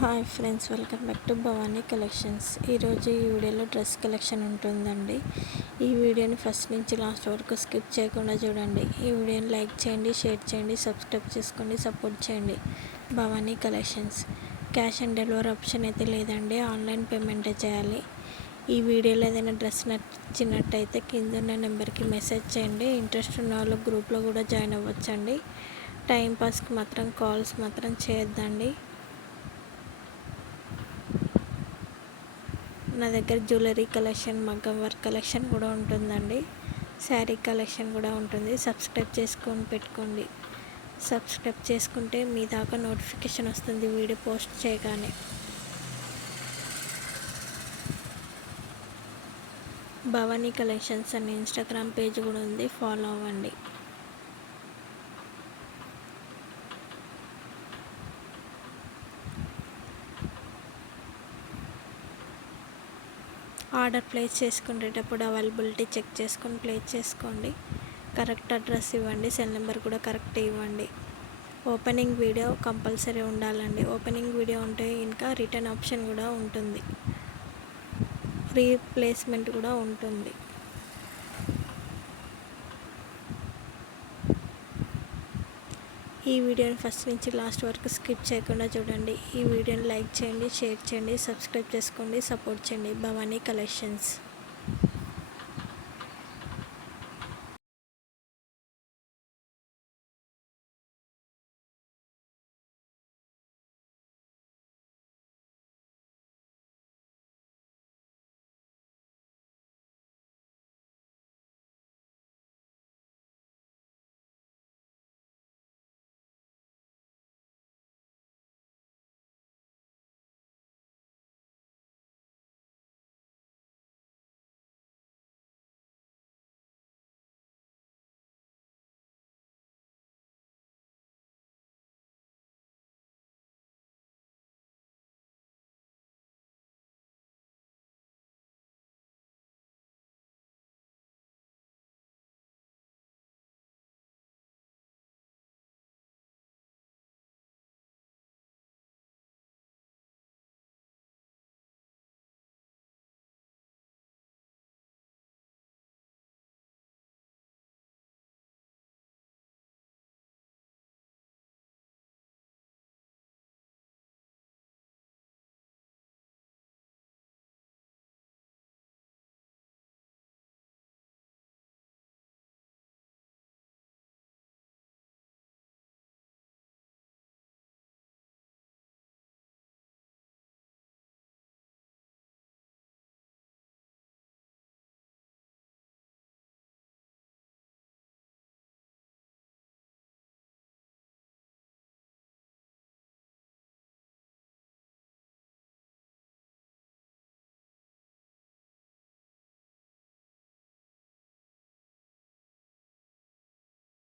Hi friends, welcome back to Bhavani collections. ఈరోజు ఈ వీడియోలో డ్రెస్ కలెక్షన్ ఉంటుందండి. ఈ వీడియోని ఫస్ట్ నుంచి లాస్ట్ వరకు స్కిప్ చేయకుండా చూడండి. ఈ వీడియోని లైక్ చేయండి, షేర్ చేయండి, సబ్స్క్రైబ్ చేసుకోండి, సపోర్ట్ చేయండి. Bhavani collections. Cash on delivery option అయితే లేదండి, ఆన్లైన్ పేమెంటే చేయాలి. ఈ వీడియోలో ఏదైనా డ్రెస్ నచ్చినట్టయితే కింద ఉన్న నెంబర్కి మెసేజ్ చేయండి. ఇంట్రెస్ట్ ఉన్న వాళ్ళు గ్రూప్లో కూడా జాయిన్ అవ్వచ్చండి. టైంపాస్కి మాత్రం కాల్స్ మాత్రం చేయొద్దండి. నా దగ్గర జ్యువెలరీ కలెక్షన్, మగ్గం వర్క్ కలెక్షన్ కూడా ఉంటుందండి. శారీ కలెక్షన్ కూడా ఉంటుంది. సబ్స్క్రైబ్ చేసుకొని పెట్టుకోండి. సబ్స్క్రైబ్ చేసుకుంటే మీ దాకా నోటిఫికేషన్ వస్తుంది వీడియో పోస్ట్ చేయగానే. భవానీ కలెక్షన్స్ అని ఇన్స్టాగ్రామ్ పేజ్ కూడా ఉంది, ఫాలో అవ్వండి. ఆర్డర్ ప్లేస్ చేసుకునేటప్పుడు అవైలబిలిటీ చెక్ చేసుకొని ప్లేస్ చేసుకోండి. కరెక్ట్ అడ్రస్ ఇవ్వండి, సెల్ నెంబర్ కూడా కరెక్ట్ ఇవ్వండి. ఓపెనింగ్ వీడియో కంపల్సరీ ఉండాలండి. ఓపెనింగ్ వీడియో ఉంటే ఇంకా రిటర్న్ ఆప్షన్ కూడా ఉంటుంది, రీప్లేస్మెంట్ కూడా ఉంటుంది. ఈ వీడియోని ఫస్ట్ నుంచి లాస్ట్ వరకు స్కిప్ చేయకుండా చూడండి. ఈ వీడియోని లైక్ చేయండి, షేర్ చేయండి, సబ్స్క్రైబ్ చేసుకోండి, సపోర్ట్ చేయండి. భవానీ కలెక్షన్స్.